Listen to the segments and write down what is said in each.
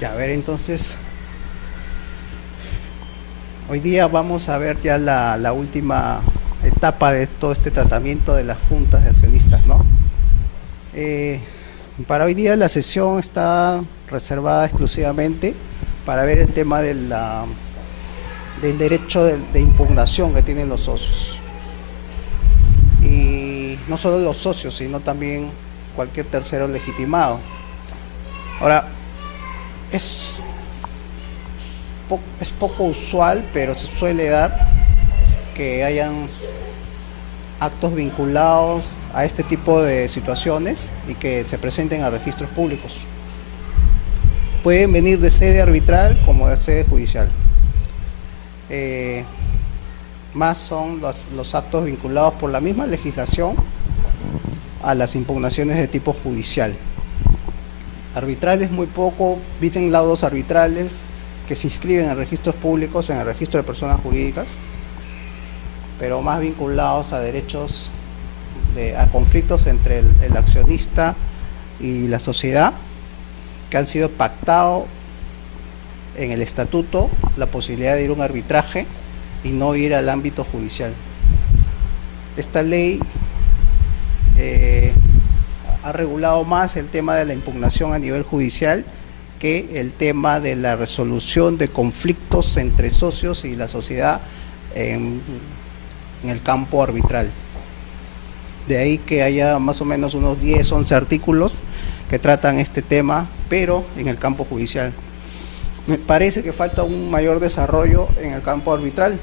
Ya, a ver, entonces, hoy día vamos a ver ya la última etapa de todo este tratamiento de las juntas de accionistas, ¿no? Eh, para hoy día la sesión está reservada exclusivamente para ver el tema del derecho de impugnación que tienen los socios. Y no solo los socios, sino también cualquier tercero legitimado. Ahora, es es poco usual, pero se suele dar que hayan actos vinculados a este tipo de situaciones y que se presenten a registros públicos. Pueden venir de sede arbitral como de sede judicial. Eh, Más son los actos vinculados por la misma legislación a las impugnaciones de tipo judicial. Arbitrales muy poco, visten laudos arbitrales que se inscriben en registros públicos, en el registro de personas jurídicas, pero más vinculados a derechos, a conflictos entre el accionista y la sociedad, que han sido pactados en el estatuto, la posibilidad de ir a un arbitraje y no ir al ámbito judicial. Esta ley ha regulado más el tema de la impugnación a nivel judicial que el tema de la resolución de conflictos entre socios y la sociedad en el campo arbitral. De ahí que haya más o menos unos 10, 11 artículos que tratan este tema, pero en el campo judicial. Me parece que falta un mayor desarrollo en el campo arbitral.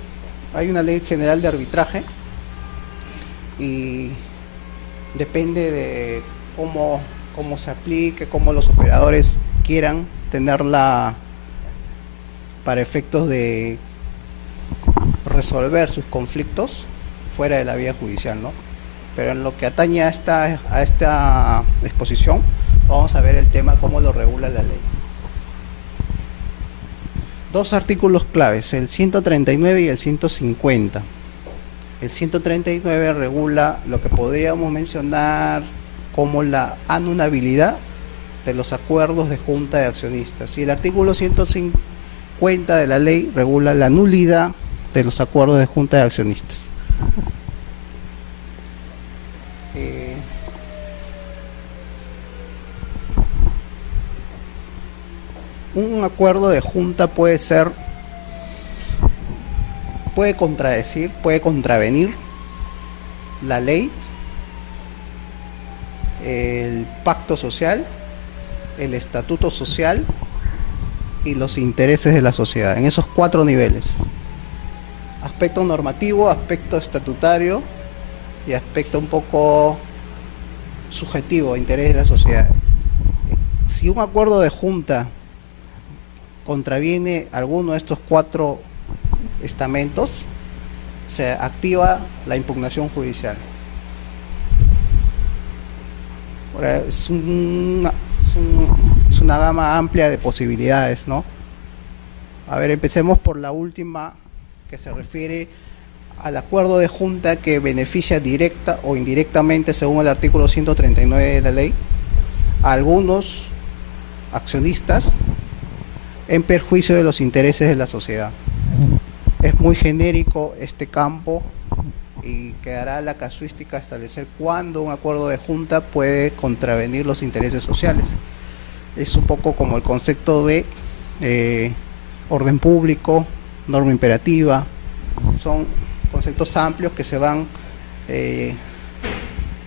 Hay una ley general de arbitraje y depende de cómo se aplique, cómo los operadores quieran tenerla para efectos de resolver sus conflictos fuera de la vía judicial, ¿no? Pero en lo que atañe a esta exposición, vamos a ver el tema, cómo lo regula la ley. Dos artículos claves, el 139 y el 150. El 139 regula lo que podríamos mencionar como la anulabilidad de los acuerdos de junta de accionistas. Y el artículo 150 de la ley regula la nulidad de los acuerdos de junta de accionistas. Un acuerdo de junta puede contradecir, puede contravenir la ley, el pacto social, el estatuto social y los intereses de la sociedad, en esos 4 niveles: aspecto normativo, aspecto estatutario y aspecto un poco subjetivo, interés de la sociedad. Si un acuerdo de junta contraviene alguno de estos 4 estamentos, se activa la impugnación judicial. Ahora, es una gama amplia de posibilidades, ¿no? A ver, empecemos por la última, que se refiere al acuerdo de junta que beneficia directa o indirectamente, según el artículo 139 de la ley, a algunos accionistas en perjuicio de los intereses de la sociedad. Es muy genérico este campo y quedará la casuística establecer cuándo un acuerdo de junta puede contravenir los intereses sociales. Es un poco como el concepto de orden público, norma imperativa. Son conceptos amplios que se van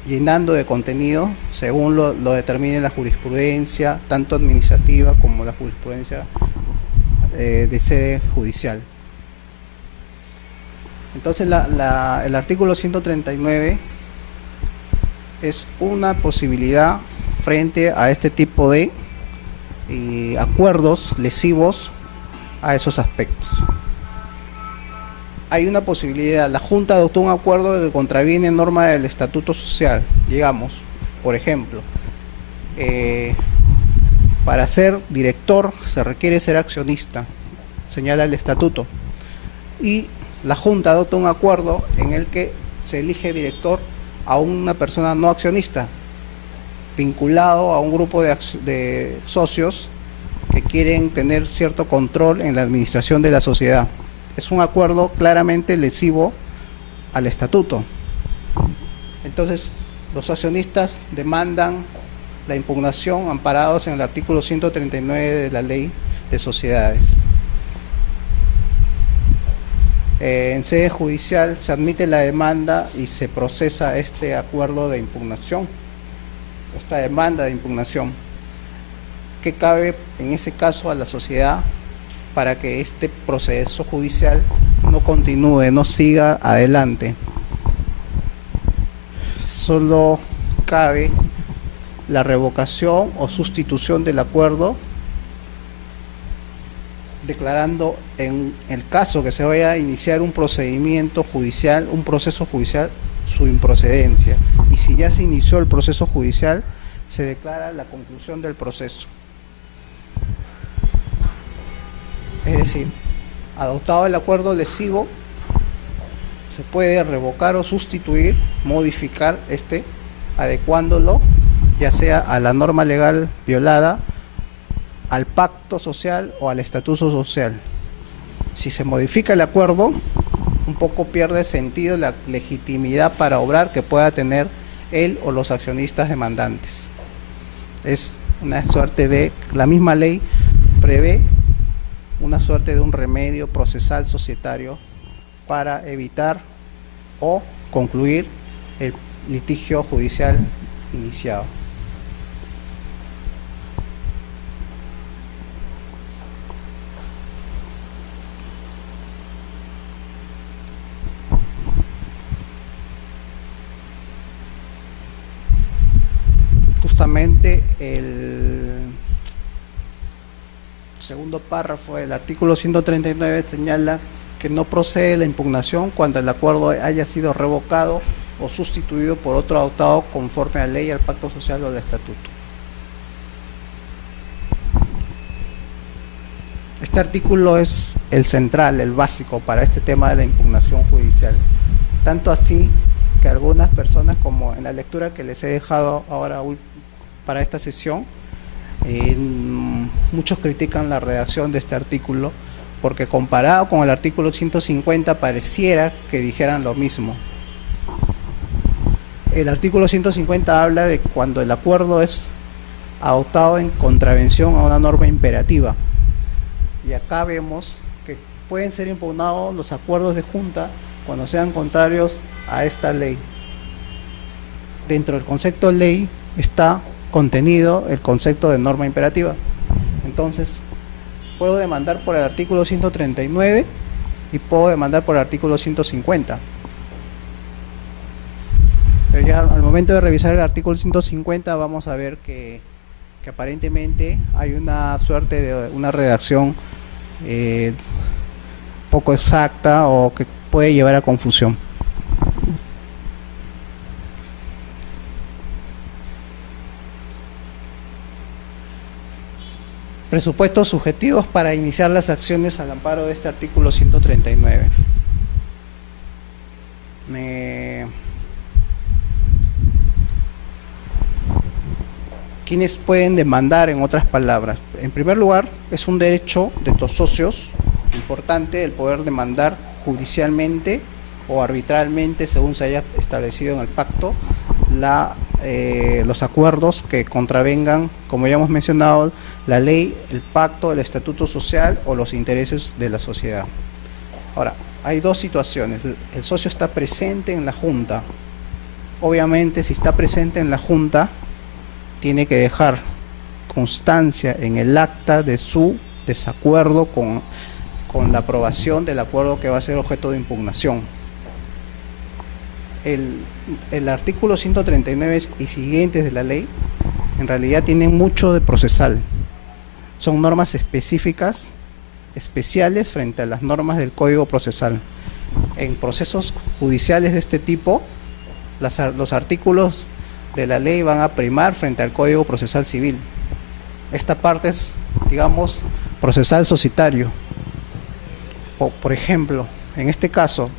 llenando de contenido según lo determine la jurisprudencia, tanto administrativa como la jurisprudencia de sede judicial. Entonces el artículo 139 es una posibilidad frente a este tipo de acuerdos lesivos a esos aspectos. Hay una posibilidad: la Junta adoptó un acuerdo que contraviene norma del estatuto social, digamos, por ejemplo, para ser director se requiere ser accionista, señala el estatuto, y la Junta adopta un acuerdo en el que se elige director a una persona no accionista, vinculado a un grupo de socios que quieren tener cierto control en la administración de la sociedad. Es un acuerdo claramente lesivo al estatuto. Entonces, los accionistas demandan la impugnación amparados en el artículo 139 de la Ley de Sociedades. En sede judicial se admite la demanda y se procesa este acuerdo de impugnación, esta demanda de impugnación. ¿Qué cabe en ese caso a la sociedad para que este proceso judicial no continúe, no siga adelante? Solo cabe la revocación o sustitución del acuerdo, declarando en el caso que se vaya a iniciar un procedimiento judicial, un proceso judicial, su improcedencia. Y si ya se inició el proceso judicial, se declara la conclusión del proceso. Es decir, adoptado el acuerdo lesivo, se puede revocar o sustituir, modificar adecuándolo, ya sea a la norma legal violada, al pacto social o al estatuto social. Si se modifica el acuerdo, un poco pierde sentido la legitimidad para obrar que pueda tener él o los accionistas demandantes. Es una suerte de, la misma ley prevé una suerte de un remedio procesal societario para evitar o concluir el litigio judicial iniciado. Justamente el segundo párrafo del artículo 139 señala que no procede la impugnación cuando el acuerdo haya sido revocado o sustituido por otro adoptado conforme a la ley, al pacto social o al estatuto. Este artículo es el central, el básico para este tema de la impugnación judicial. Tanto así que algunas personas, como en la lectura que les he dejado ahora para esta sesión, muchos critican la redacción de este artículo porque comparado con el artículo 150 pareciera que dijeran lo mismo. El artículo 150 habla de cuando el acuerdo es adoptado en contravención a una norma imperativa, y acá vemos que pueden ser impugnados los acuerdos de junta cuando sean contrarios a esta ley. Dentro del concepto de ley está contenido el concepto de norma imperativa. Entonces, puedo demandar por el artículo 139 y puedo demandar por el artículo 150. Pero ya al momento de revisar el artículo 150 vamos a ver que aparentemente hay una suerte de una redacción poco exacta o que puede llevar a confusión. Presupuestos subjetivos para iniciar las acciones al amparo de este artículo 139. ¿Quiénes pueden demandar, en otras palabras? En primer lugar, es un derecho de los socios importante el poder demandar judicialmente o arbitralmente, según se haya establecido en el pacto, los acuerdos que contravengan, como ya hemos mencionado, la ley, el pacto, el estatuto social o los intereses de la sociedad. Ahora, hay dos situaciones. El socio está presente en la junta. Obviamente, si está presente en la junta, tiene que dejar constancia en el acta de su desacuerdo con la aprobación del acuerdo que va a ser objeto de impugnación. El artículo 139 y siguientes de la ley en realidad tienen mucho de procesal. Son normas específicas, especiales frente a las normas del Código Procesal. En procesos judiciales de este tipo, los artículos de la ley van a primar frente al Código Procesal Civil. Esta parte es, digamos, procesal societario. O, por ejemplo, en este caso,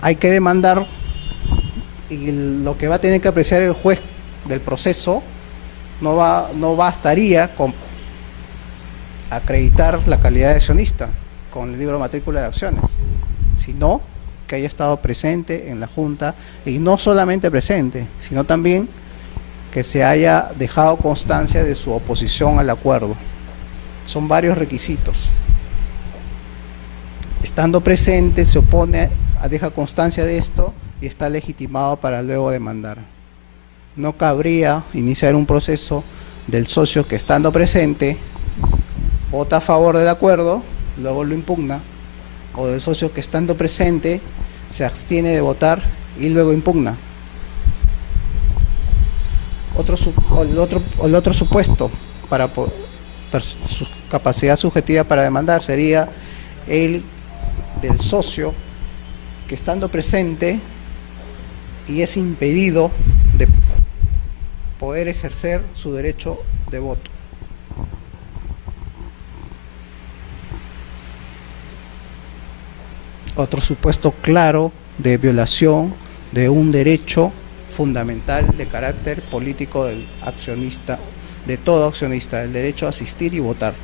hay que demandar y lo que va a tener que apreciar el juez del proceso no bastaría con acreditar la calidad de accionista con el libro de matrícula de acciones, sino que haya estado presente en la Junta, y no solamente presente, sino también que se haya dejado constancia de su oposición al acuerdo. Son varios requisitos. Estando presente, se opone, deja constancia de esto y está legitimado para luego demandar. No cabría iniciar un proceso del socio que, estando presente, vota a favor del acuerdo, luego lo impugna, o del socio que, estando presente, se abstiene de votar y luego impugna. El otro supuesto para su capacidad subjetiva para demandar sería el del socio que, estando presente y es impedido de poder ejercer su derecho de voto. Otro supuesto claro de violación de un derecho fundamental de carácter político del accionista, de todo accionista, el derecho a asistir y votar.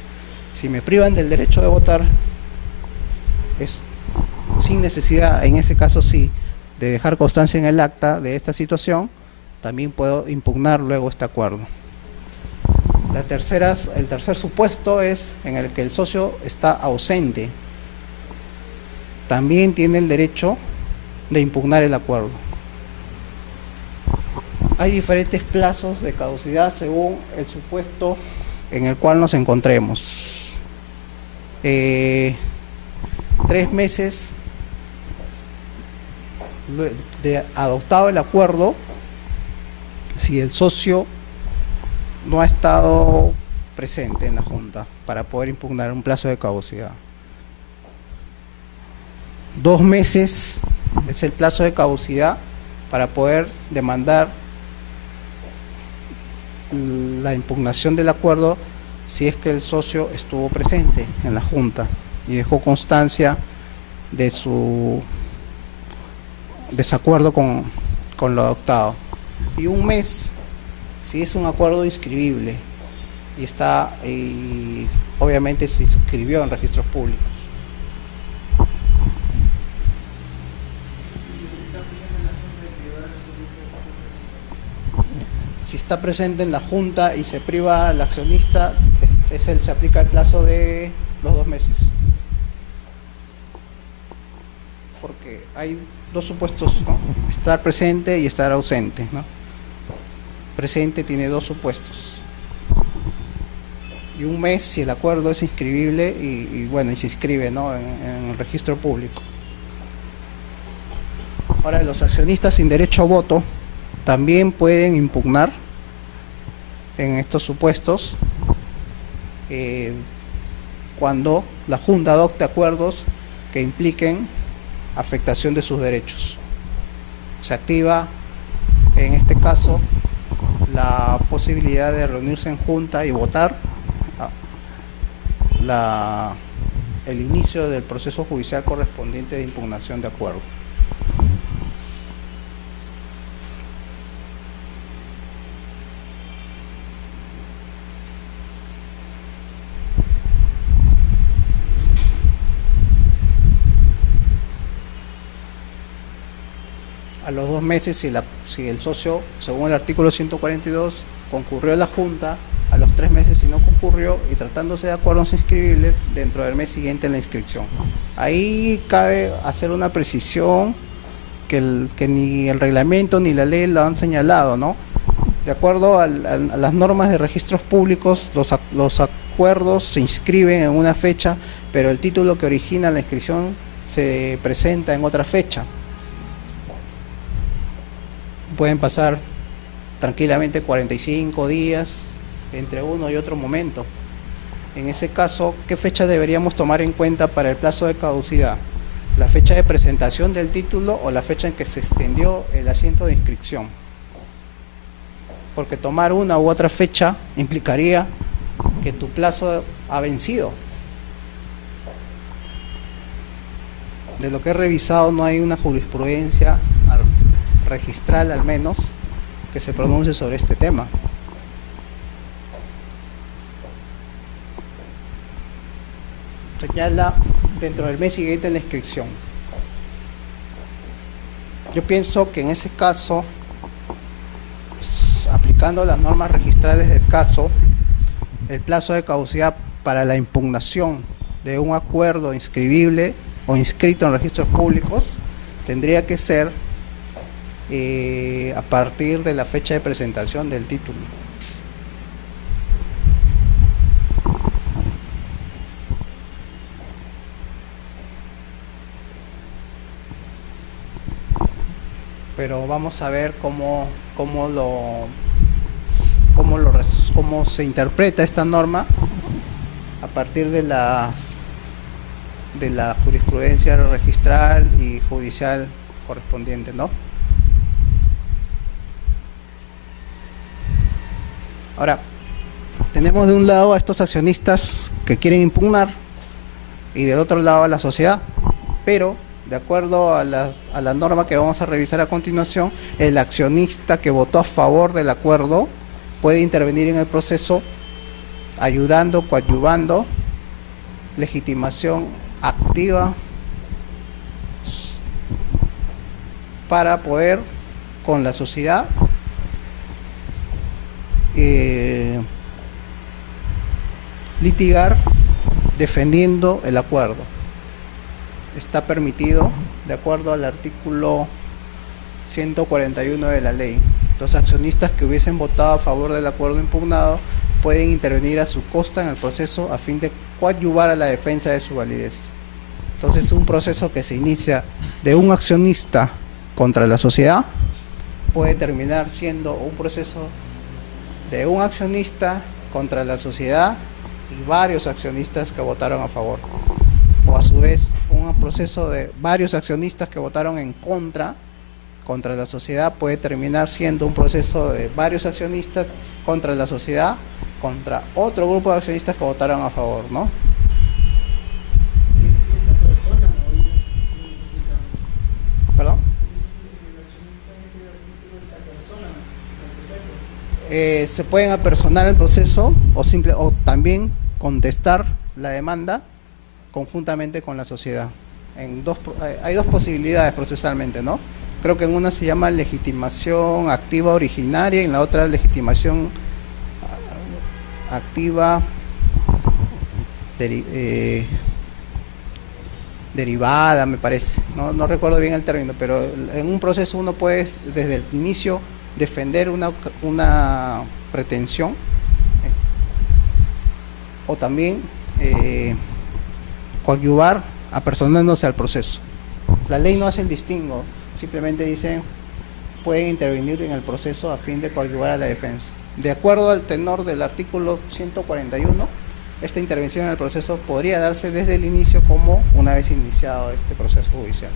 Si me privan del derecho de votar, es sin necesidad, en ese caso sí, de dejar constancia en el acta de esta situación, también puedo impugnar luego este acuerdo. El tercer supuesto es en el que el socio está ausente. También tiene el derecho de impugnar el acuerdo. Hay diferentes plazos de caducidad según el supuesto en el cual nos encontremos. 3 meses de adoptado el acuerdo, si el socio no ha estado presente en la Junta para poder impugnar un plazo de caducidad. 2 meses es el plazo de caducidad para poder demandar la impugnación del acuerdo si es que el socio estuvo presente en la Junta y dejó constancia de su desacuerdo con lo adoptado. Y 1 mes si es un acuerdo inscribible y obviamente se inscribió en registros públicos. Si está presente en la Junta y se priva al accionista, se aplica el plazo de los 2 meses. Porque hay 2 supuestos, ¿no? Estar presente y estar ausente, ¿no? Presente tiene 2 supuestos. Y 1 mes si el acuerdo es inscribible y se inscribe, ¿no? en el registro público. Ahora, los accionistas sin derecho a voto también pueden impugnar en estos supuestos cuando la Junta adopte acuerdos que impliquen afectación de sus derechos. Se activa en este caso la posibilidad de reunirse en Junta y votar el inicio del proceso judicial correspondiente de impugnación de acuerdo. A los 2 meses, si el socio, según el artículo 142, concurrió a la Junta, a los 3 meses si no concurrió, y tratándose de acuerdos inscribibles, dentro del mes siguiente la inscripción. Ahí cabe hacer una precisión que ni el reglamento ni la ley lo han señalado, ¿no? De acuerdo a las normas de registros públicos, los acuerdos se inscriben en una fecha, pero el título que origina la inscripción se presenta en otra fecha. Pueden pasar tranquilamente 45 días entre uno y otro momento. En ese caso, ¿qué fecha deberíamos tomar en cuenta para el plazo de caducidad? ¿La fecha de presentación del título o la fecha en que se extendió el asiento de inscripción? Porque tomar una u otra fecha implicaría que tu plazo ha vencido. De lo que he revisado, no hay una jurisprudencia registral al menos que se pronuncie sobre este tema. señala dentro del mes siguiente en la inscripción. Yo pienso que en ese caso, pues, aplicando las normas registrales del caso, el plazo de caducidad para la impugnación de un acuerdo inscribible o inscrito en registros públicos tendría que ser a partir de la fecha de presentación del título. Pero vamos a ver cómo se interpreta esta norma a partir de la jurisprudencia registral y judicial correspondiente, ¿no? Ahora, tenemos de un lado a estos accionistas que quieren impugnar y del otro lado a la sociedad, pero de acuerdo a la norma que vamos a revisar a continuación, el accionista que votó a favor del acuerdo puede intervenir en el proceso ayudando, coadyuvando, legitimación activa para poder con la sociedad litigar defendiendo el acuerdo. Está permitido de acuerdo al artículo 141 de la ley. Los accionistas que hubiesen votado a favor del acuerdo impugnado pueden intervenir a su costa en el proceso a fin de coadyuvar a la defensa de su validez. Entonces, un proceso que se inicia de un accionista contra la sociedad puede terminar siendo un proceso de un accionista contra la sociedad y varios accionistas que votaron a favor, o a su vez un proceso de varios accionistas que votaron en contra la sociedad puede terminar siendo un proceso de varios accionistas contra la sociedad contra otro grupo de accionistas que votaron a favor, ¿no? ¿Perdón? Se pueden apersonar el proceso o también contestar la demanda conjuntamente con la sociedad. Hay dos posibilidades procesalmente, ¿no? Creo que en una se llama legitimación activa originaria y en la otra legitimación activa derivada, me parece. No recuerdo bien el término, pero en un proceso uno puede desde el inicio defender una pretensión o también coadyuvar apersonándose al proceso. La ley no hace el distingo, simplemente dice pueden intervenir en el proceso a fin de coadyuvar a la defensa. De acuerdo al tenor del artículo 141, esta intervención en el proceso podría darse desde el inicio como una vez iniciado este proceso judicial.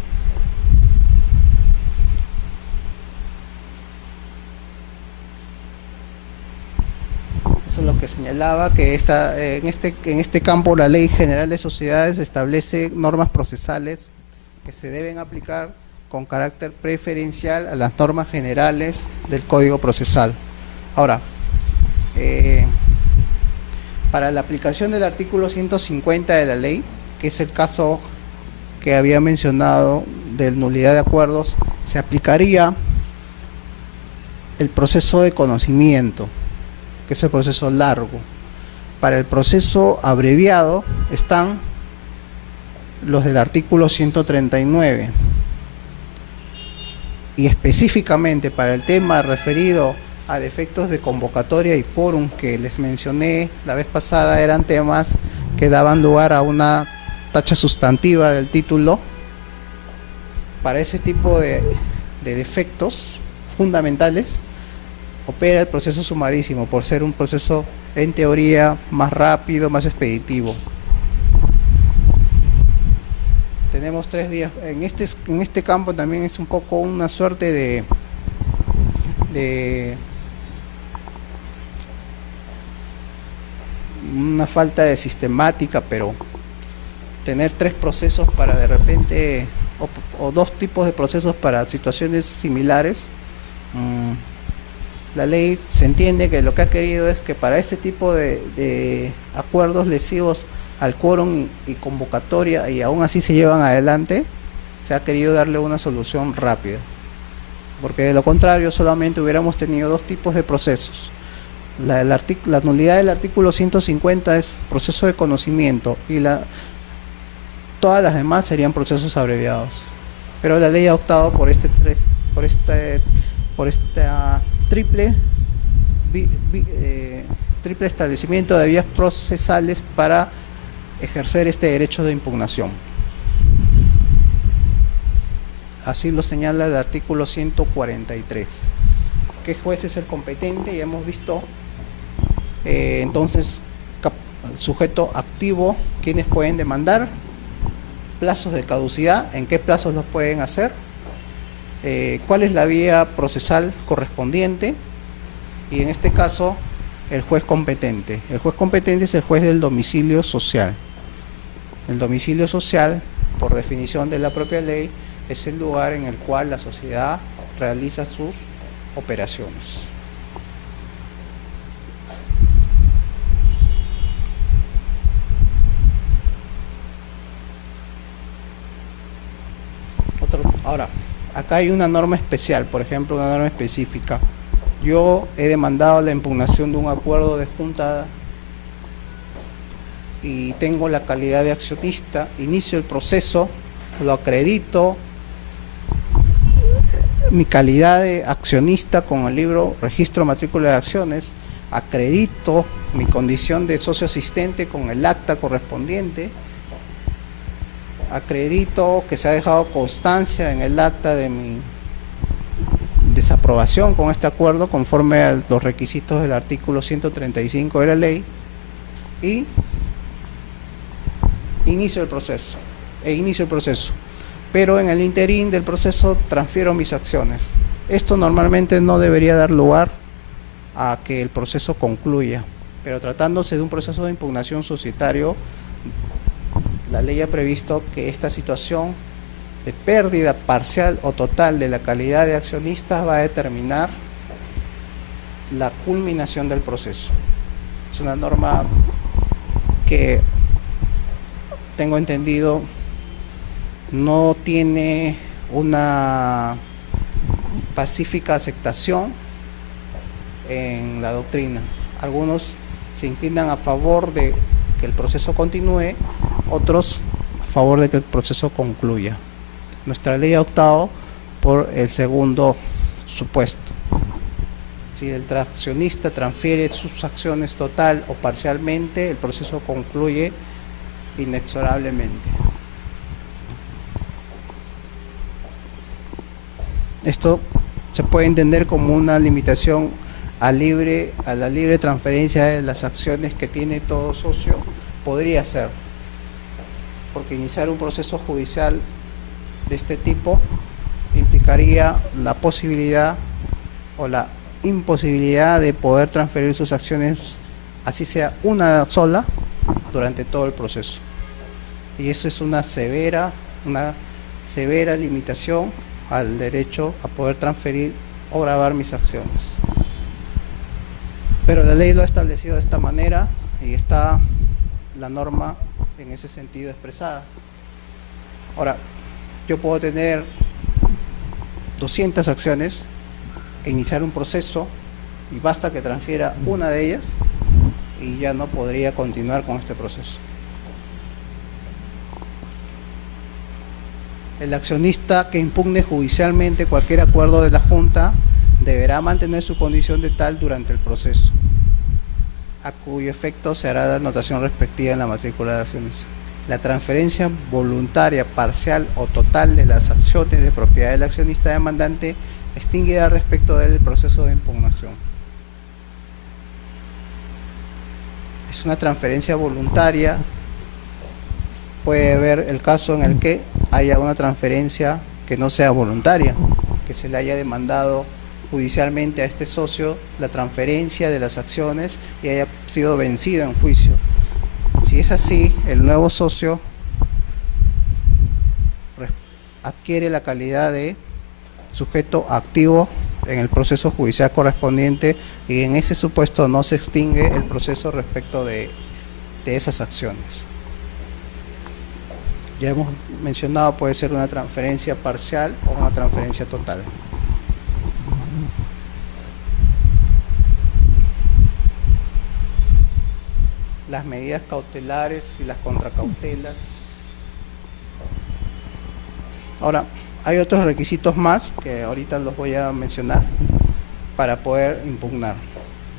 Eso es lo que señalaba, que en este campo la Ley General de Sociedades establece normas procesales que se deben aplicar con carácter preferencial a las normas generales del Código Procesal. Ahora, para la aplicación del artículo 150 de la ley, que es el caso que había mencionado de nulidad de acuerdos, se aplicaría el proceso de conocimiento, que es el proceso largo. Para el proceso abreviado están los del artículo 139. Y específicamente para el tema referido a defectos de convocatoria y quórum que les mencioné la vez pasada, eran temas que daban lugar a una tacha sustantiva del título. Para ese tipo de defectos fundamentales opera el proceso sumarísimo por ser un proceso en teoría más rápido, más expeditivo. Tenemos 3 días. En este campo también es un poco una suerte de una falta de sistemática, pero tener 3 procesos para de repente o 2 tipos de procesos para situaciones similares. La ley se entiende que lo que ha querido es que para este tipo de acuerdos lesivos al quórum y convocatoria, y aún así se llevan adelante, se ha querido darle una solución rápida. Porque de lo contrario solamente hubiéramos tenido dos tipos de procesos. La nulidad del artículo 150 es proceso de conocimiento y todas las demás serían procesos abreviados. Pero la ley ha optado por esta triple establecimiento de vías procesales para ejercer este derecho de impugnación. Así lo señala el artículo 143. ¿Qué juez es el competente? Ya hemos visto. Entonces, sujeto activo, ¿quiénes pueden demandar? Plazos de caducidad, ¿en qué plazos los pueden hacer? ¿Cuál es la vía procesal correspondiente? Y en este caso, el juez competente. El juez competente es el juez del domicilio social. El domicilio social, por definición de la propia ley, es el lugar en el cual la sociedad realiza sus operaciones. Ahora, acá hay una norma especial, por ejemplo, una norma específica. Yo he demandado la impugnación de un acuerdo de junta y tengo la calidad de accionista, inicio el proceso, lo acredito, mi calidad de accionista con el libro Registro Matrícula de Acciones, acredito mi condición de socio asistente con el acta correspondiente, acredito que se ha dejado constancia en el acta de mi desaprobación con este acuerdo conforme a los requisitos del artículo 135 de la ley y inicio el proceso. Pero en el interín del proceso transfiero mis acciones. Esto normalmente no debería dar lugar a que el proceso concluya, pero tratándose de un proceso de impugnación societario, la ley ha previsto que esta situación de pérdida parcial o total de la calidad de accionistas va a determinar la culminación del proceso. Es una norma que, tengo entendido, no tiene una pacífica aceptación en la doctrina. Algunos se inclinan a favor de que el proceso continúe, otros a favor de que el proceso concluya. Nuestra ley ha optado por el segundo supuesto. Si el accionista transfiere sus acciones total o parcialmente, el proceso concluye inexorablemente. Esto se puede entender como una limitación a la libre transferencia de las acciones que tiene todo socio. Podría ser, porque iniciar un proceso judicial de este tipo implicaría la posibilidad o la imposibilidad de poder transferir sus acciones, así sea una sola, durante todo el proceso. Y eso es una severa limitación al derecho a poder transferir o gravar mis acciones. Pero la ley lo ha establecido de esta manera y está la norma en ese sentido expresada. Ahora, yo puedo tener 200 acciones e iniciar un proceso y basta que transfiera una de ellas y ya no podría continuar con este proceso. El accionista que impugne judicialmente cualquier acuerdo de la Junta deberá mantener su condición de tal durante el proceso, a cuyo efecto se hará la anotación respectiva en la matrícula de acciones. La transferencia voluntaria, parcial o total de las acciones de propiedad del accionista demandante extinguirá respecto del proceso de impugnación. Es una transferencia voluntaria. Puede haber el caso en el que haya una transferencia que no sea voluntaria, que se le haya demandado judicialmente a este socio la transferencia de las acciones y haya sido vencido en juicio. Si es así, el nuevo socio adquiere la calidad de sujeto activo en el proceso judicial correspondiente y en ese supuesto no se extingue el proceso respecto de esas acciones. ya hemos mencionado, puede ser una transferencia parcial o una transferencia total. Las medidas cautelares y las contracautelas. Ahora, hay otros requisitos más que ahorita los voy a mencionar para poder impugnar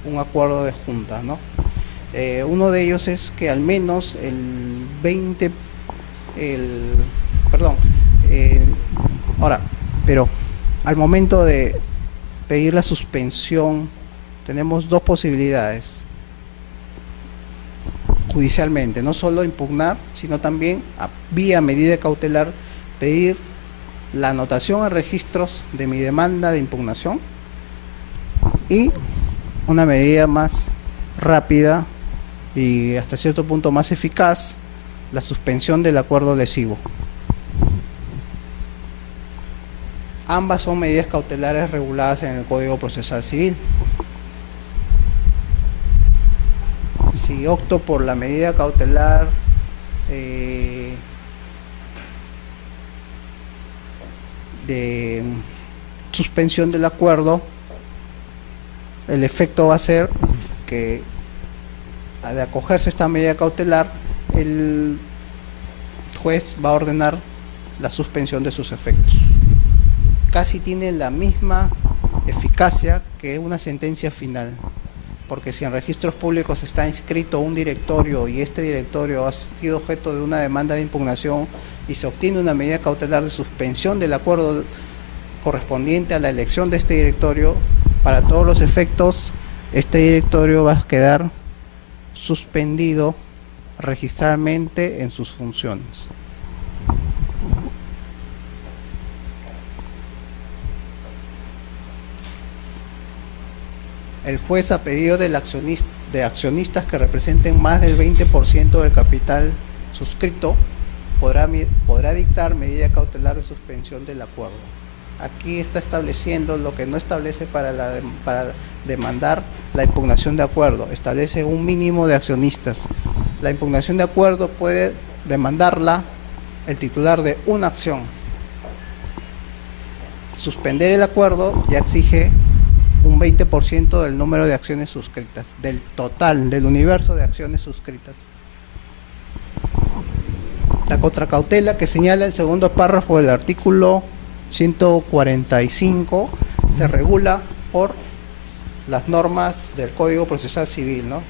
un acuerdo de junta, ¿no? Uno de ellos es que al menos el 20, ahora, pero al momento de pedir la suspensión tenemos dos posibilidades judicialmente, no solo impugnar, sino también vía medida cautelar pedir la anotación a registros de mi demanda de impugnación y una medida más rápida y hasta cierto punto más eficaz, la suspensión del acuerdo lesivo. Ambas son medidas cautelares reguladas en el Código Procesal Civil. Si opto por la medida cautelar de suspensión del acuerdo, el efecto va a ser que al acogerse esta medida cautelar, el juez va a ordenar la suspensión de sus efectos. Casi tiene la misma eficacia que una sentencia final, porque si en registros públicos está inscrito un directorio y este directorio ha sido objeto de una demanda de impugnación y se obtiene una medida cautelar de suspensión del acuerdo correspondiente a la elección de este directorio, para todos los efectos este directorio va a quedar suspendido registralmente en sus funciones. El juez, a pedido de accionistas que representen más del 20% del capital suscrito, podrá dictar medida cautelar de suspensión del acuerdo. Aquí está estableciendo lo que no establece para demandar la impugnación de acuerdo. Establece un mínimo de accionistas. La impugnación de acuerdo puede demandarla el titular de una acción. Suspender el acuerdo ya exige un 20% del número de acciones suscritas, del total, del universo de acciones suscritas. La contracautela que señala el segundo párrafo del artículo 145 se regula por las normas del Código Procesal Civil, ¿no?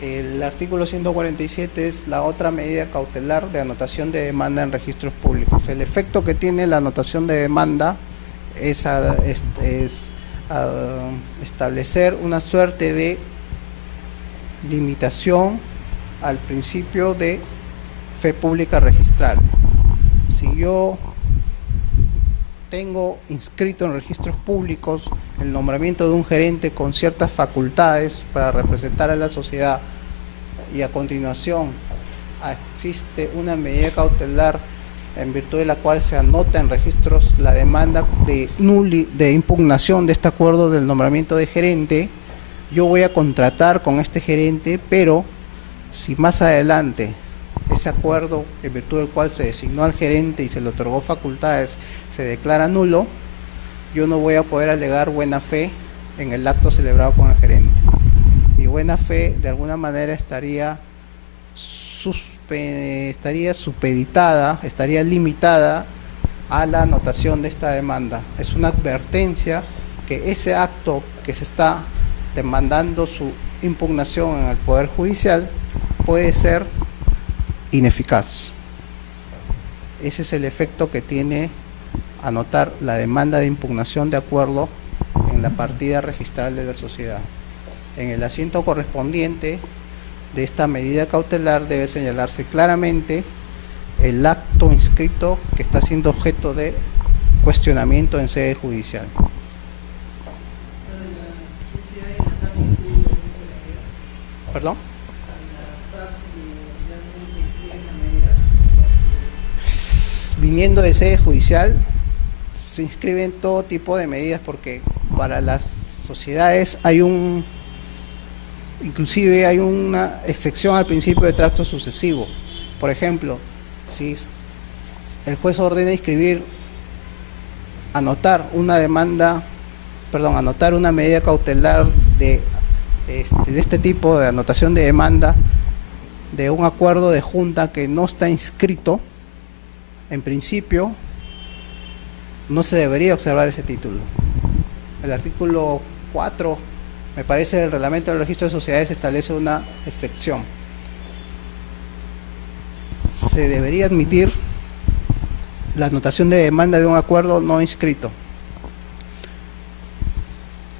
El artículo 147 es la otra medida cautelar de anotación de demanda en registros públicos. El efecto que tiene la anotación de demanda es establecer una suerte de limitación al principio de fe pública registral. Si yo tengo inscrito en registros públicos el nombramiento de un gerente con ciertas facultades para representar a la sociedad y a continuación existe una medida cautelar en virtud de la cual se anota en registros la demanda de impugnación de este acuerdo del nombramiento de gerente, yo voy a contratar con este gerente, pero si más adelante ese acuerdo en virtud del cual se designó al gerente y se le otorgó facultades se declara nulo, yo no voy a poder alegar buena fe en el acto celebrado con el gerente. Mi buena fe de alguna manera estaría supeditada, estaría limitada a la anotación de esta demanda. Es una advertencia que ese acto que se está demandando su impugnación en el Poder Judicial puede ser ineficaz. Ese es el efecto que tiene anotar la demanda de impugnación de acuerdo en la partida registral de la sociedad. En el asiento correspondiente de esta medida cautelar debe señalarse claramente el acto inscrito que está siendo objeto de cuestionamiento en sede judicial. ¿Perdón? Viniendo de sede judicial, se inscriben todo tipo de medidas, porque para las sociedades inclusive hay una excepción al principio de tracto sucesivo. Por ejemplo, si el juez ordena inscribir, anotar una medida cautelar de este tipo, de anotación de demanda de un acuerdo de junta que no está inscrito, en principio no se debería observar ese título. El artículo 4, me parece, del reglamento del registro de sociedades establece una excepción. Se debería admitir la anotación de demanda de un acuerdo no inscrito.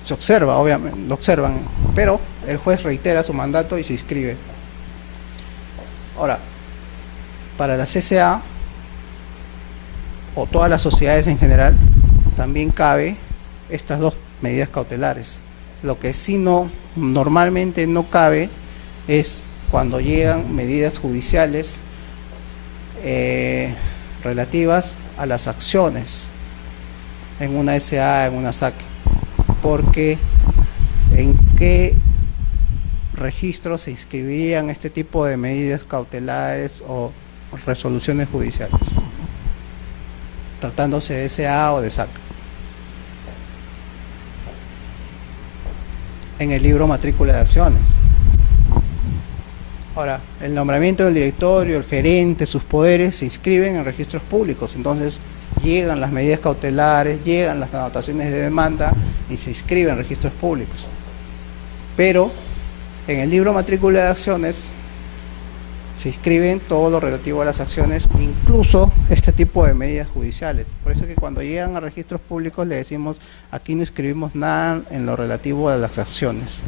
Se observa, obviamente, lo observan, pero el juez reitera su mandato y se inscribe. Ahora, para la CCA o todas las sociedades en general, también cabe estas dos medidas cautelares. Lo que sí normalmente no cabe es cuando llegan medidas judiciales relativas a las acciones en una SA, en una SAC, porque ¿en qué registro se inscribirían este tipo de medidas cautelares o resoluciones judiciales, tratándose de SA o de SAC? En el libro matrícula de acciones. Ahora, el nombramiento del directorio, el gerente, sus poderes se inscriben en registros públicos. Entonces llegan las medidas cautelares, llegan las anotaciones de demanda y se inscriben en registros públicos. Pero en el libro matrícula de acciones se inscriben todo lo relativo a las acciones, incluso este tipo de medidas judiciales. Por eso que cuando llegan a registros públicos le decimos: aquí no escribimos nada en lo relativo a las acciones.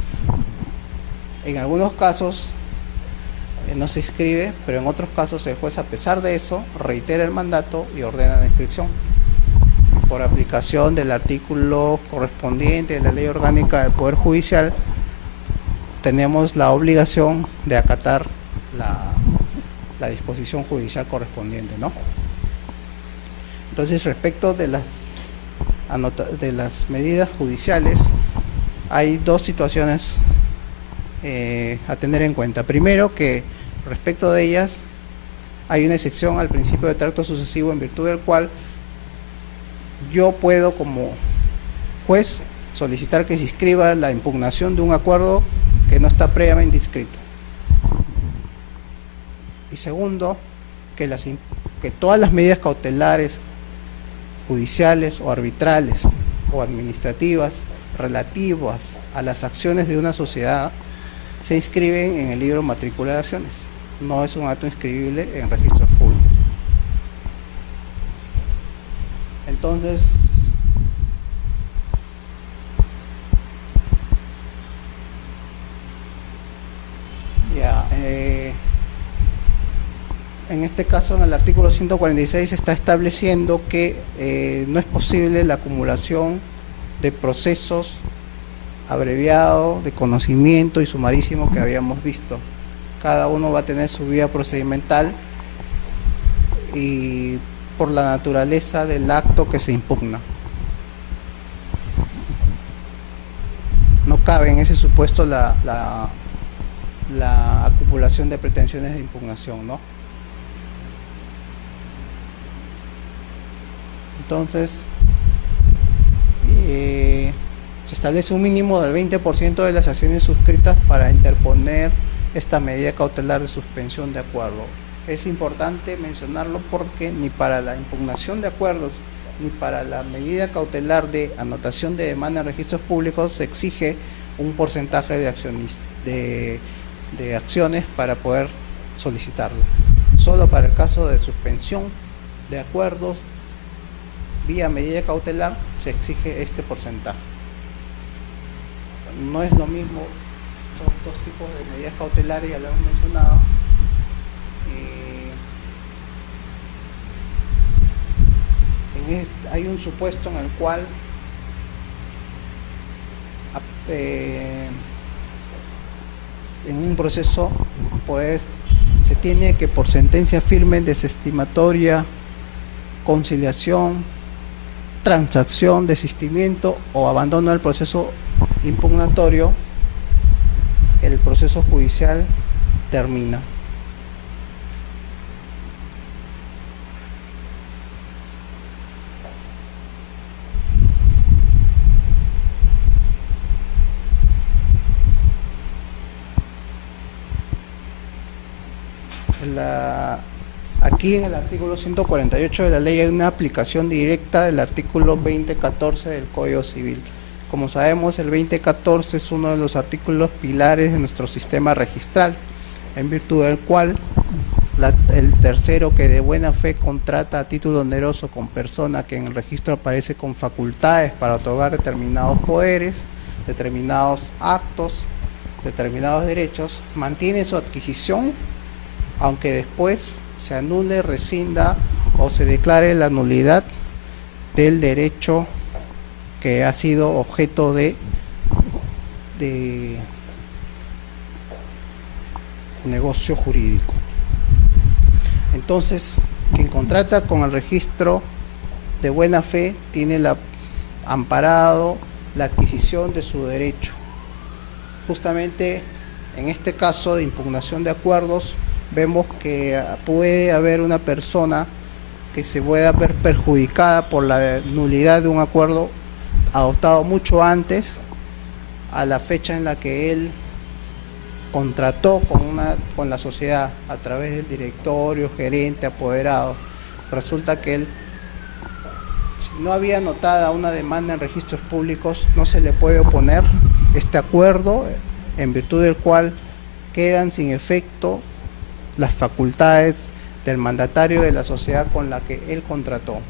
En algunos casos no se inscribe, pero en otros casos el juez, a pesar de eso, reitera el mandato y ordena la inscripción. Por aplicación del artículo correspondiente de la Ley Orgánica del Poder Judicial, tenemos la obligación de acatar la disposición judicial correspondiente, ¿no? Entonces, respecto de las medidas judiciales, hay dos situaciones a tener en cuenta. Primero, que respecto de ellas hay una excepción al principio de tracto sucesivo, en virtud del cual yo puedo, como juez, solicitar que se inscriba la impugnación de un acuerdo que no está previamente inscrito. Y segundo, que todas las medidas cautelares judiciales o arbitrales o administrativas relativas a las acciones de una sociedad se inscriben en el libro matrícula de acciones. No es un acto inscribible en registros públicos. Entonces, en este caso, en el artículo 146 está estableciendo que no es posible la acumulación de procesos abreviados de conocimiento y sumarísimo que habíamos visto. Cada uno va a tener su vía procedimental y por la naturaleza del acto que se impugna. No cabe en ese supuesto la acumulación de pretensiones de impugnación, ¿no? Entonces, se establece un mínimo del 20% de las acciones suscritas para interponer esta medida cautelar de suspensión de acuerdo. Es importante mencionarlo porque ni para la impugnación de acuerdos ni para la medida cautelar de anotación de demanda en registros públicos se exige un porcentaje de acciones para poder solicitarlo. Solo para el caso de suspensión de acuerdos vía medida cautelar se exige este porcentaje. No es lo mismo, son dos tipos de medidas cautelares, ya lo hemos mencionado. Hay un supuesto en el cual en un proceso se tiene que, por sentencia firme, desestimatoria, conciliación transacción, desistimiento o abandono del proceso impugnatorio, el proceso judicial termina. Aquí en el artículo 148 de la ley hay una aplicación directa del artículo 2014 del Código Civil. Como sabemos, el 2014 es uno de los artículos pilares de nuestro sistema registral, en virtud del cual el tercero que de buena fe contrata a título oneroso con persona que en el registro aparece con facultades para otorgar determinados poderes, determinados actos, determinados derechos, mantiene su adquisición, aunque después se anule, rescinda o se declare la nulidad del derecho que ha sido objeto de negocio jurídico. Entonces, quien contrata con el registro de buena fe tiene amparado la adquisición de su derecho. Justamente en este caso de impugnación de acuerdos, vemos que puede haber una persona que se pueda ver perjudicada por la nulidad de un acuerdo adoptado mucho antes a la fecha en la que él contrató con la sociedad a través del directorio, gerente, apoderado. Resulta que él, si no había anotada una demanda en registros públicos, no se le puede oponer este acuerdo, en virtud del cual quedan sin efecto las facultades del mandatario de la sociedad con la que él contrató.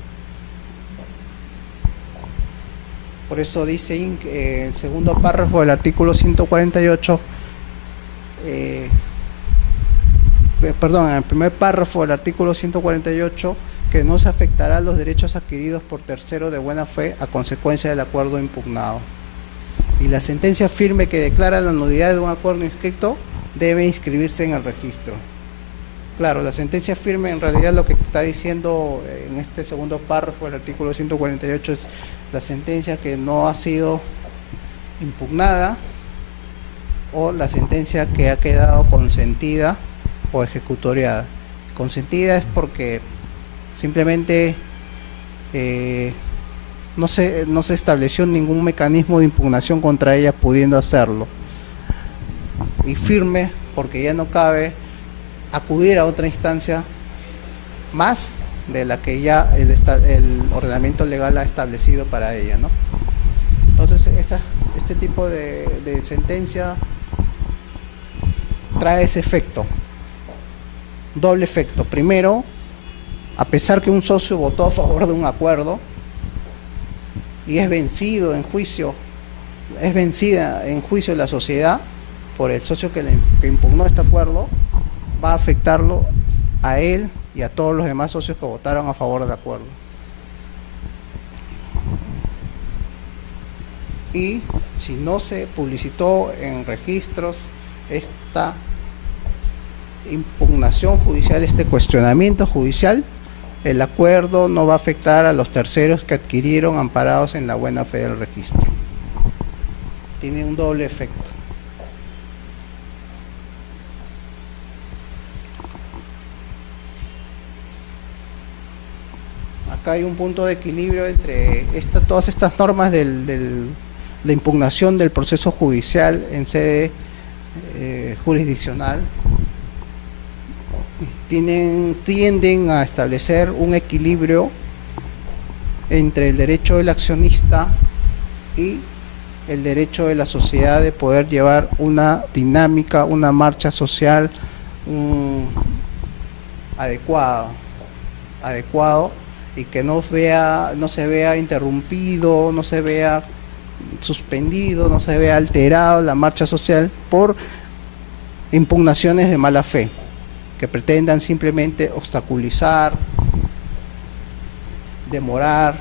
Por eso dice el segundo párrafo del artículo 148, en el primer párrafo del artículo 148, que no se afectará los derechos adquiridos por tercero de buena fe a consecuencia del acuerdo impugnado. Y la sentencia firme que declara la nulidad de un acuerdo inscrito debe inscribirse en el registro. Claro, la sentencia firme en realidad lo que está diciendo en este segundo párrafo del artículo 148 es la sentencia que no ha sido impugnada o la sentencia que ha quedado consentida o ejecutoriada. Consentida es porque simplemente no se estableció ningún mecanismo de impugnación contra ella pudiendo hacerlo. Y firme porque ya no cabe acudir a otra instancia más de la que ya el ordenamiento legal ha establecido para ella, ¿no? Entonces este tipo de sentencia trae ese efecto, doble efecto. Primero, a pesar que un socio votó a favor de un acuerdo y es vencido en juicio, es vencida en juicio la sociedad por el socio que impugnó este acuerdo, va a afectarlo a él y a todos los demás socios que votaron a favor del acuerdo. Y si no se publicitó en registros esta impugnación judicial, este cuestionamiento judicial, el acuerdo no va a afectar a los terceros que adquirieron amparados en la buena fe del registro. Tiene un doble efecto. Acá hay un punto de equilibrio entre todas estas normas de impugnación del proceso judicial en sede jurisdiccional. Tienden a establecer un equilibrio entre el derecho del accionista y el derecho de la sociedad de poder llevar una dinámica, una marcha social adecuado y que no se vea interrumpido, no se vea suspendido, no se vea alterado la marcha social por impugnaciones de mala fe que pretendan simplemente obstaculizar, demorar,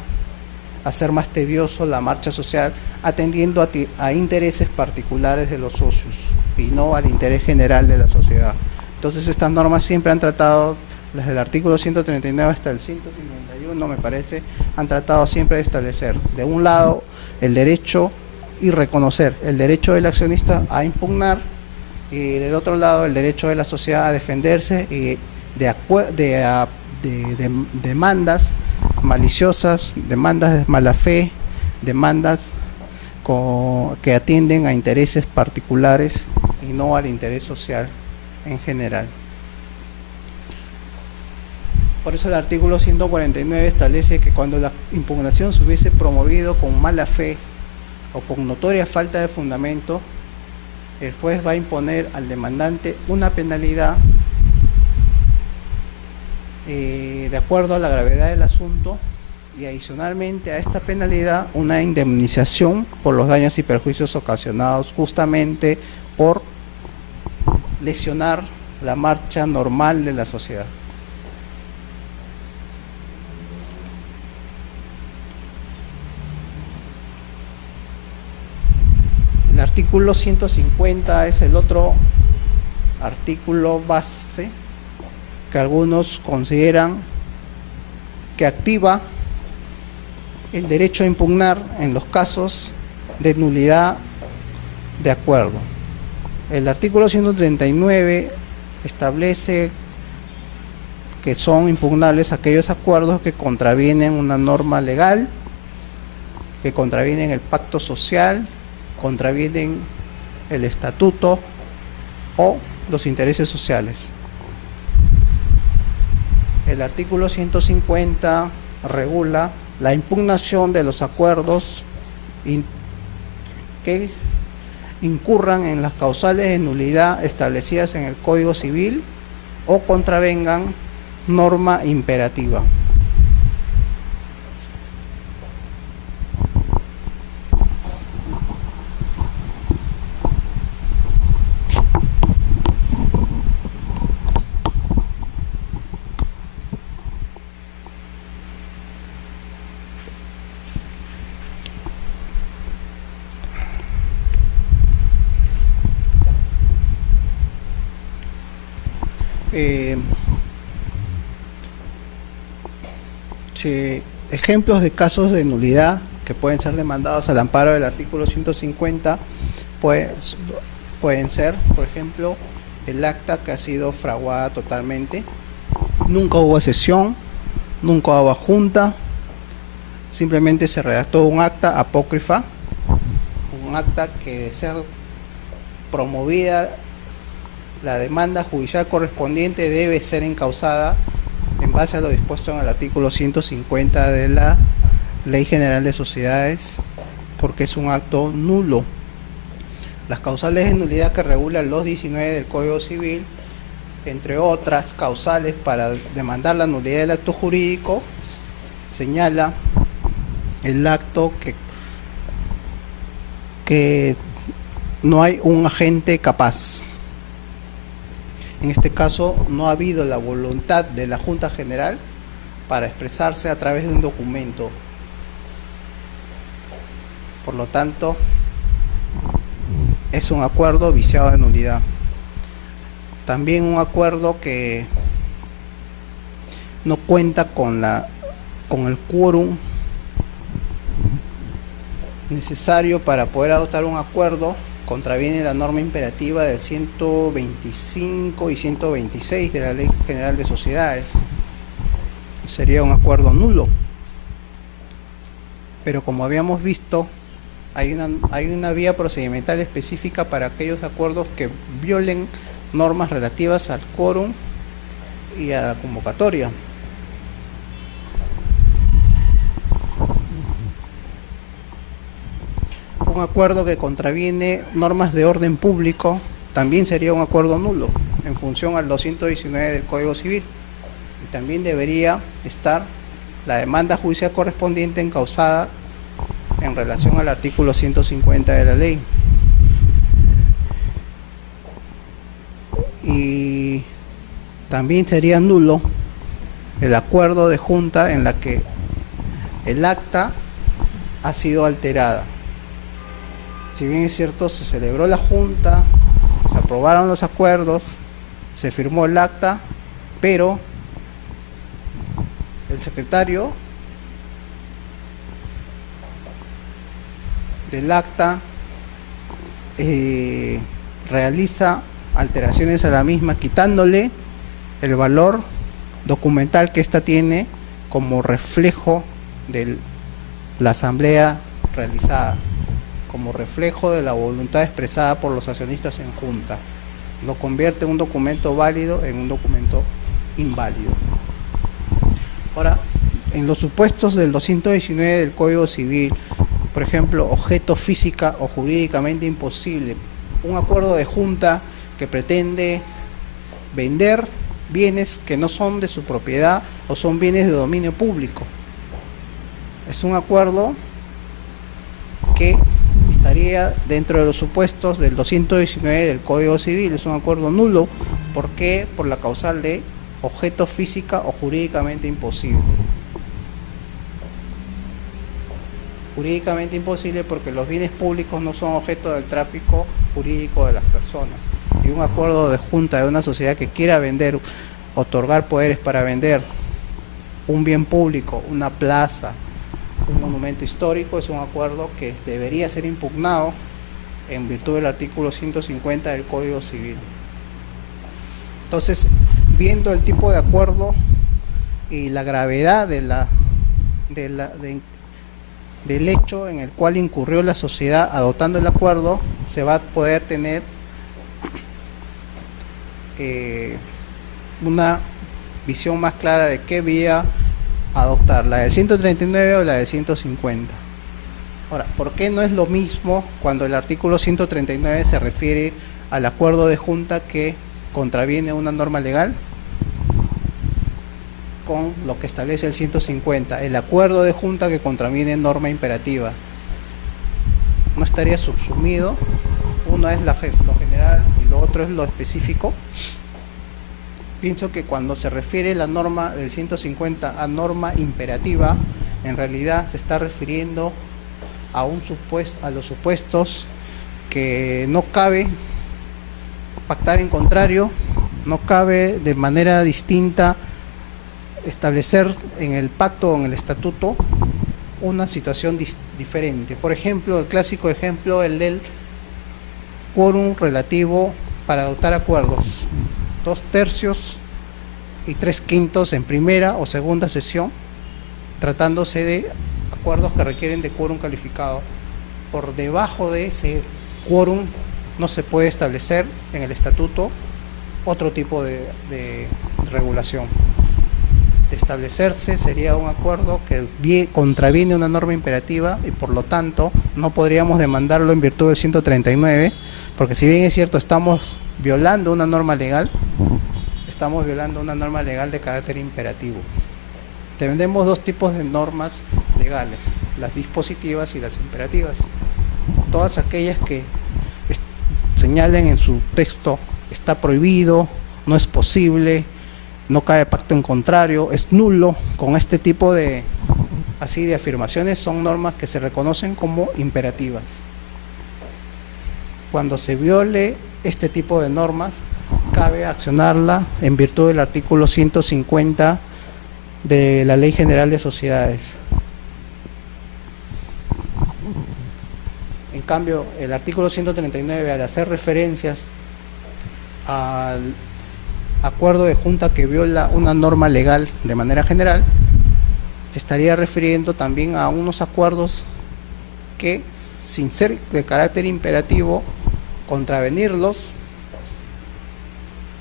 hacer más tedioso la marcha social, atendiendo a intereses particulares de los socios y no al interés general de la sociedad. Entonces estas normas siempre han tratado, desde el artículo 139 hasta el 151, 31, me parece, han tratado siempre de establecer, de un lado, el derecho y reconocer el derecho del accionista a impugnar, y del otro lado, el derecho de la sociedad a defenderse y de demandas maliciosas, demandas de mala fe, demandas que atienden a intereses particulares y no al interés social en general. Por eso el artículo 149 establece que cuando la impugnación se hubiese promovido con mala fe o con notoria falta de fundamento, el juez va a imponer al demandante una penalidad de acuerdo a la gravedad del asunto, y adicionalmente a esta penalidad una indemnización por los daños y perjuicios ocasionados justamente por lesionar la marcha normal de la sociedad. El artículo 150 es el otro artículo base que algunos consideran que activa el derecho a impugnar en los casos de nulidad de acuerdo. El artículo 139 establece que son impugnables aquellos acuerdos que contravienen una norma legal, que contravienen el pacto social, contravienen el estatuto o los intereses sociales. El artículo 150 regula la impugnación de los acuerdos que incurran en las causales de nulidad establecidas en el Código Civil o contravengan norma imperativa. Ejemplos de casos de nulidad que pueden ser demandados al amparo del artículo 150 pueden ser, por ejemplo, el acta que ha sido fraguada totalmente, nunca hubo sesión, nunca hubo junta, simplemente se redactó un acta apócrifa, un acta que, de ser promovida la demanda judicial correspondiente, debe ser encausada en base a lo dispuesto en el artículo 150 de la Ley General de Sociedades, porque es un acto nulo. Las causales de nulidad que regula los 19 del Código Civil, entre otras causales para demandar la nulidad del acto jurídico, señala el acto que no hay un agente capaz. En este caso no ha habido la voluntad de la Junta General para expresarse a través de un documento. Por lo tanto, es un acuerdo viciado de nulidad. También un acuerdo que no cuenta con el quórum necesario para poder adoptar un acuerdo, contraviene la norma imperativa del 125 y 126 de la Ley General de Sociedades. Sería un acuerdo nulo. Pero como habíamos visto, hay una vía procedimental específica para aquellos acuerdos que violen normas relativas al quórum y a la convocatoria. Un acuerdo que contraviene normas de orden público también sería un acuerdo nulo en función al 219 del Código Civil, y también debería estar la demanda judicial correspondiente encausada en relación al artículo 150 de la ley. Y también sería nulo el acuerdo de junta en la que el acta ha sido alterada. Si bien es cierto, se celebró la junta, se aprobaron los acuerdos, se firmó el acta, pero el secretario del acta realiza alteraciones a la misma, quitándole el valor documental que ésta tiene como reflejo de la asamblea realizada, como reflejo de la voluntad expresada por los accionistas en junta. Lo convierte un documento válido en un documento inválido. Ahora, en los supuestos del 219 del Código Civil, por ejemplo, objeto física o jurídicamente imposible, un acuerdo de junta que pretende vender bienes que no son de su propiedad o son bienes de dominio público. Es un acuerdo que estaría dentro de los supuestos del 219 del Código Civil. Es un acuerdo nulo. ¿Por qué? Por la causal de objeto física o jurídicamente imposible. Jurídicamente imposible porque los bienes públicos no son objeto del tráfico jurídico de las personas. Y un acuerdo de junta de una sociedad que quiera vender, otorgar poderes para vender un bien público, una plaza, un monumento histórico, es un acuerdo que debería ser impugnado en virtud del artículo 150 del Código Civil. Entonces, viendo el tipo de acuerdo y la gravedad del hecho en el cual incurrió la sociedad adoptando el acuerdo, se va a poder tener una visión más clara de qué vía adoptar, la del 139 o la del 150. Ahora, ¿por qué no es lo mismo cuando el artículo 139 se refiere al acuerdo de junta que contraviene una norma legal con lo que establece el 150, el acuerdo de junta que contraviene norma imperativa? No estaría subsumido, uno es lo general y lo otro es lo específico. Pienso que cuando se refiere la norma del 150 a norma imperativa, en realidad se está refiriendo a los supuestos que no cabe pactar en contrario, no cabe de manera distinta establecer en el pacto o en el estatuto una situación diferente. Por ejemplo, el clásico ejemplo, el del quórum relativo para adoptar acuerdos, 2/3 y 3/5 en primera o segunda sesión, tratándose de acuerdos que requieren de quórum calificado. Por debajo de ese quórum no se puede establecer en el estatuto otro tipo de regulación. De establecerse sería un acuerdo que contraviene una norma imperativa y por lo tanto no podríamos demandarlo en virtud del 139, porque si bien es cierto estamos violando una norma legal, estamos violando una norma legal de carácter imperativo. Tenemos dos tipos de normas legales, las dispositivas y las imperativas. Todas aquellas que señalen en su texto está prohibido, no es posible, no cabe pacto en contrario, es nulo, con este tipo de afirmaciones son normas que se reconocen como imperativas. Cuando se viole este tipo de normas, cabe accionarla en virtud del artículo 150 de la Ley General de Sociedades. En cambio, el artículo 139, al hacer referencias al acuerdo de junta que viola una norma legal de manera general, se estaría refiriendo también a unos acuerdos que, sin ser de carácter imperativo, contravenirlos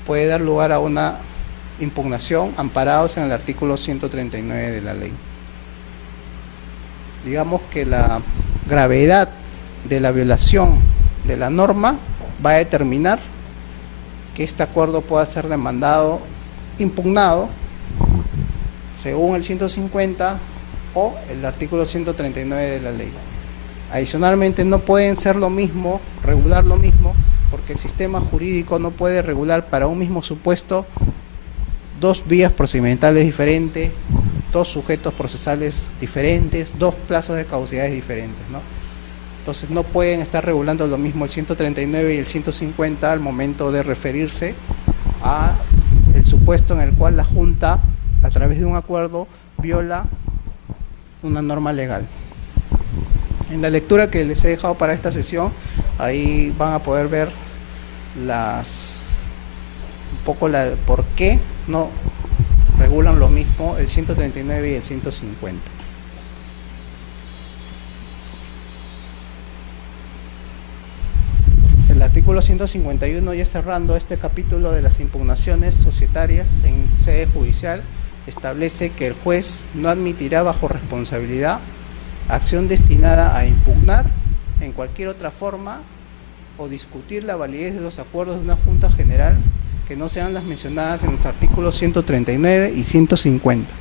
puede dar lugar a una impugnación amparados en el artículo 139 de la ley. Digamos que la gravedad de la violación de la norma va a determinar que este acuerdo pueda ser demandado, impugnado, según el 150 o el artículo 139 de la ley. Adicionalmente, no pueden ser lo mismo, regular lo mismo, porque el sistema jurídico no puede regular para un mismo supuesto dos vías procedimentales diferentes, dos sujetos procesales diferentes, dos plazos de caducidades diferentes, ¿no? Entonces no pueden estar regulando lo mismo el 139 y el 150 al momento de referirse a el supuesto en el cual la Junta, a través de un acuerdo, viola una norma legal. En la lectura que les he dejado para esta sesión, ahí van a poder ver un poco por qué no regulan lo mismo el 139 y el 150. El artículo 151, ya cerrando este capítulo de las impugnaciones societarias en sede judicial, establece que el juez no admitirá bajo responsabilidad acción destinada a impugnar en cualquier otra forma o discutir la validez de los acuerdos de una Junta General que no sean las mencionadas en los artículos 139 y 150.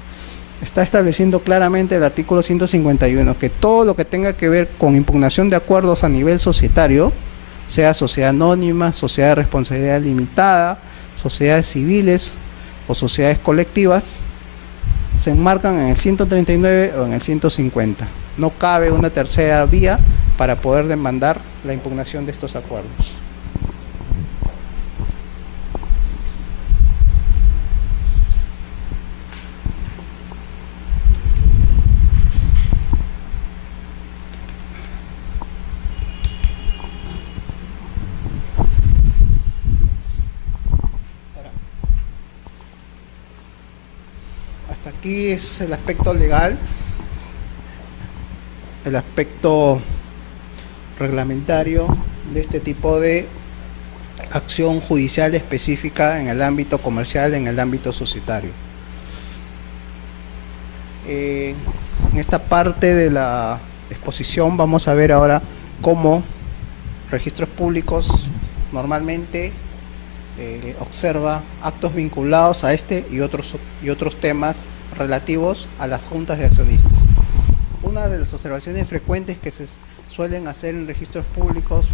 Está estableciendo claramente el artículo 151 que todo lo que tenga que ver con impugnación de acuerdos a nivel societario, sea sociedad anónima, sociedad de responsabilidad limitada, sociedades civiles o sociedades colectivas, se enmarcan en el 139 o en el 150. No cabe una tercera vía para poder demandar la impugnación de estos acuerdos. Hasta aquí es el aspecto legal, el aspecto reglamentario de este tipo de acción judicial específica en el ámbito comercial, en el ámbito societario. En esta parte de la exposición vamos a ver ahora cómo registros públicos normalmente observa actos vinculados a este y otros temas relativos a las juntas de accionistas. Una de las observaciones frecuentes que se suelen hacer en registros públicos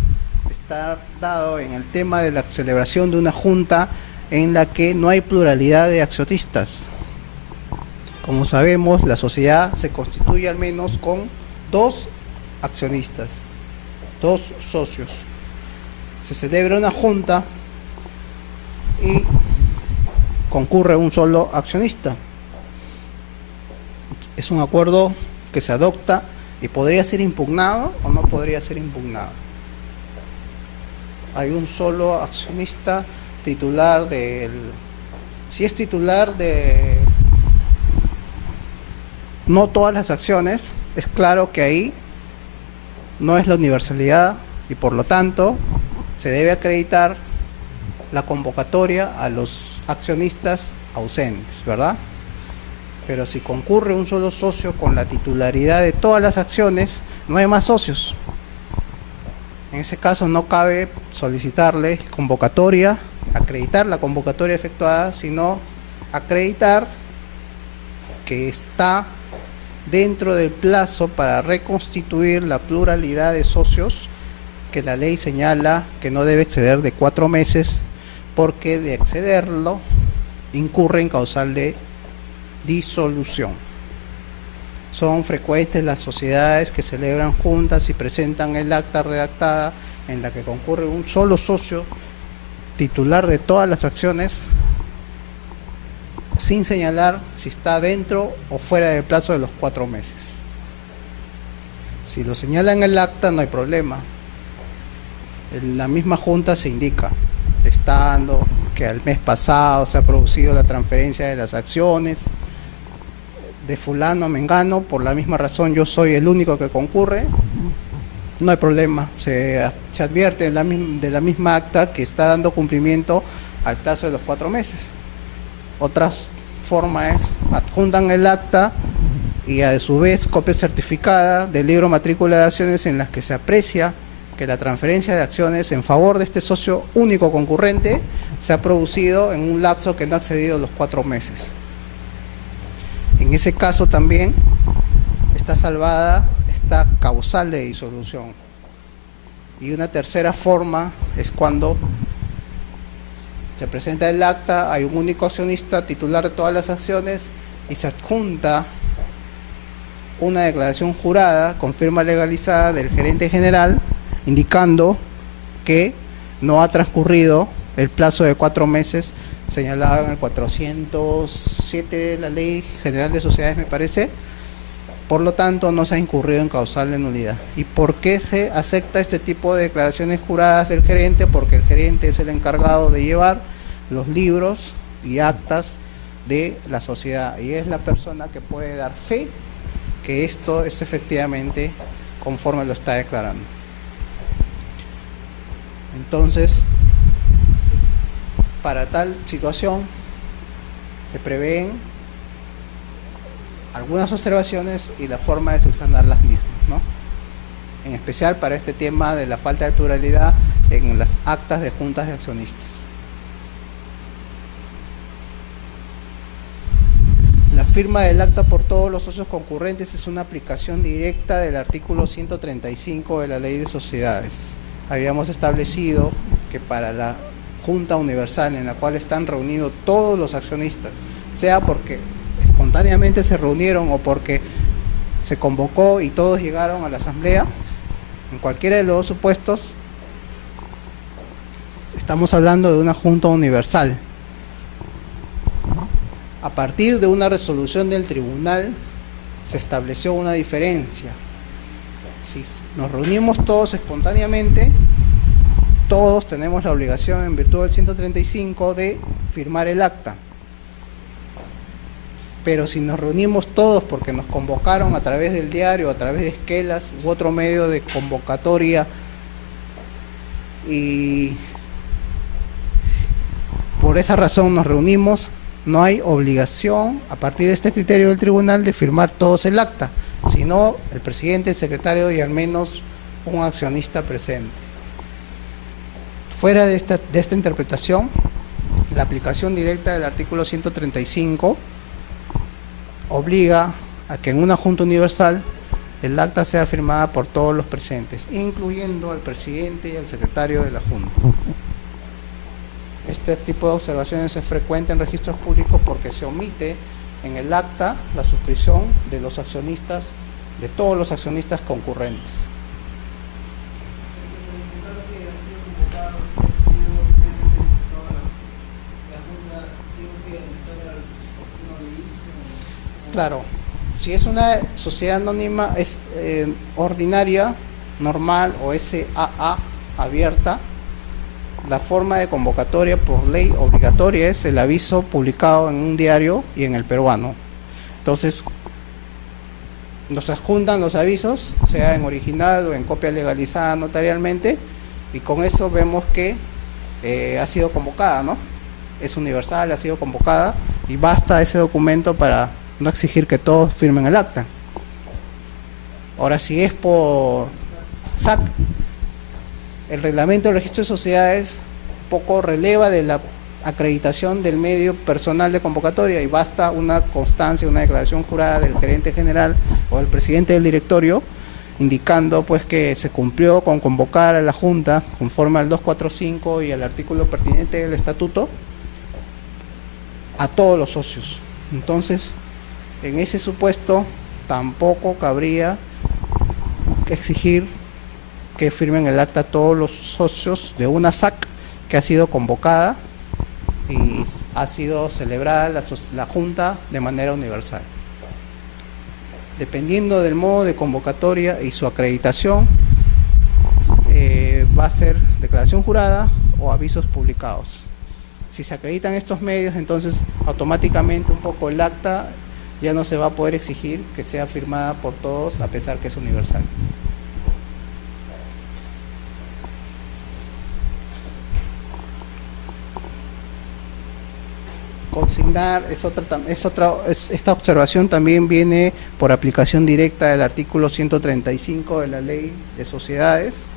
está dado en el tema de la celebración de una junta en la que no hay pluralidad de accionistas. Como sabemos, la sociedad se constituye al menos con 2 accionistas, 2 socios. Se celebra una junta y concurre un solo accionista. Es un acuerdo que se adopta y podría ser impugnado o no podría ser impugnado. Hay un solo accionista titular si es titular de no todas las acciones, es claro que ahí no es la universalidad y por lo tanto se debe acreditar la convocatoria a los accionistas ausentes, ¿verdad? Pero si concurre un solo socio con la titularidad de todas las acciones, no hay más socios. En ese caso no cabe solicitarle convocatoria, acreditar la convocatoria efectuada, sino acreditar que está dentro del plazo para reconstituir la pluralidad de socios que la ley señala que no debe exceder de 4 meses, porque de excederlo incurre en causal de disolución. Son frecuentes las sociedades que celebran juntas y presentan el acta redactada en la que concurre un solo socio titular de todas las acciones, sin señalar si está dentro o fuera del plazo de los 4 meses. Si lo señala en el acta no hay problema. En la misma junta se indica, estando que al mes pasado se ha producido la transferencia de las acciones de fulano a mengano, por la misma razón yo soy el único que concurre, no hay problema, se advierte de la misma acta que está dando cumplimiento al plazo de los 4 meses. Otra forma es, adjuntan el acta y a su vez copia certificada del libro matrícula de acciones en las que se aprecia que la transferencia de acciones en favor de este socio único concurrente se ha producido en un lapso que no ha excedido los 4 meses. En ese caso también está salvada esta causal de disolución. Y una tercera forma es cuando se presenta el acta, hay un único accionista titular de todas las acciones y se adjunta una declaración jurada con firma legalizada del gerente general indicando que no ha transcurrido el plazo de 4 meses señalado en el 407 de la Ley General de Sociedades, me parece, Por lo tanto, no se ha incurrido en causal de nulidad. ¿Y por qué se acepta este tipo de declaraciones juradas del gerente? Porque el gerente es el encargado de llevar los libros y actas de la sociedad y es la persona que puede dar fe que esto es efectivamente conforme lo está declarando. Entonces, para tal situación se prevén algunas observaciones y la forma de subsanar las mismas, ¿no? En especial para este tema de la falta de pluralidad en las actas de juntas de accionistas. La firma del acta por todos los socios concurrentes es una aplicación directa del artículo 135 de la Ley de Sociedades. Habíamos establecido que para la Junta Universal en la cual están reunidos todos los accionistas, sea porque espontáneamente se reunieron o porque se convocó y todos llegaron a la asamblea, en cualquiera de los dos supuestos, estamos hablando de una Junta Universal. A partir de una resolución del tribunal se estableció una diferencia. Si nos reunimos todos espontáneamente, todos tenemos la obligación en virtud del 135 de firmar el acta. Pero si nos reunimos todos porque nos convocaron a través del diario, a través de esquelas u otro medio de convocatoria y por esa razón nos reunimos, no hay obligación, a partir de este criterio del tribunal, de firmar todos el acta, sino el presidente, el secretario y al menos un accionista presente. Fuera de esta interpretación, la aplicación directa del artículo 135 obliga a que en una Junta Universal el acta sea firmada por todos los presentes, incluyendo al presidente y al secretario de la Junta. Este tipo de observaciones es frecuente en registros públicos porque se omite en el acta la suscripción de los accionistas, de todos los accionistas concurrentes. Claro, si es una sociedad anónima es ordinaria, normal o SAA abierta, la forma de convocatoria por ley obligatoria es el aviso publicado en un diario y en el peruano. Entonces, nos adjuntan los avisos, sea en original o en copia legalizada notarialmente, y con eso vemos que ha sido convocada, ¿no? Es universal, ha sido convocada, y basta ese documento para no exigir que todos firmen el acta. Ahora, si es por SAT, el reglamento del registro de sociedades poco releva de la acreditación del medio personal de convocatoria y basta una constancia, una declaración jurada del gerente general o del presidente del directorio indicando pues que se cumplió con convocar a la Junta conforme al 245 y al artículo pertinente del estatuto a todos los socios. Entonces, en ese supuesto tampoco cabría exigir que firmen el acta todos los socios de una SAC que ha sido convocada y ha sido celebrada la Junta de manera universal. Dependiendo del modo de convocatoria y su acreditación, va a ser declaración jurada o avisos publicados. Si se acreditan estos medios, entonces automáticamente un poco el acta ya no se va a poder exigir que sea firmada por todos a pesar que es universal. Consignar esta observación también viene por aplicación directa del artículo 135 de la Ley de Sociedades.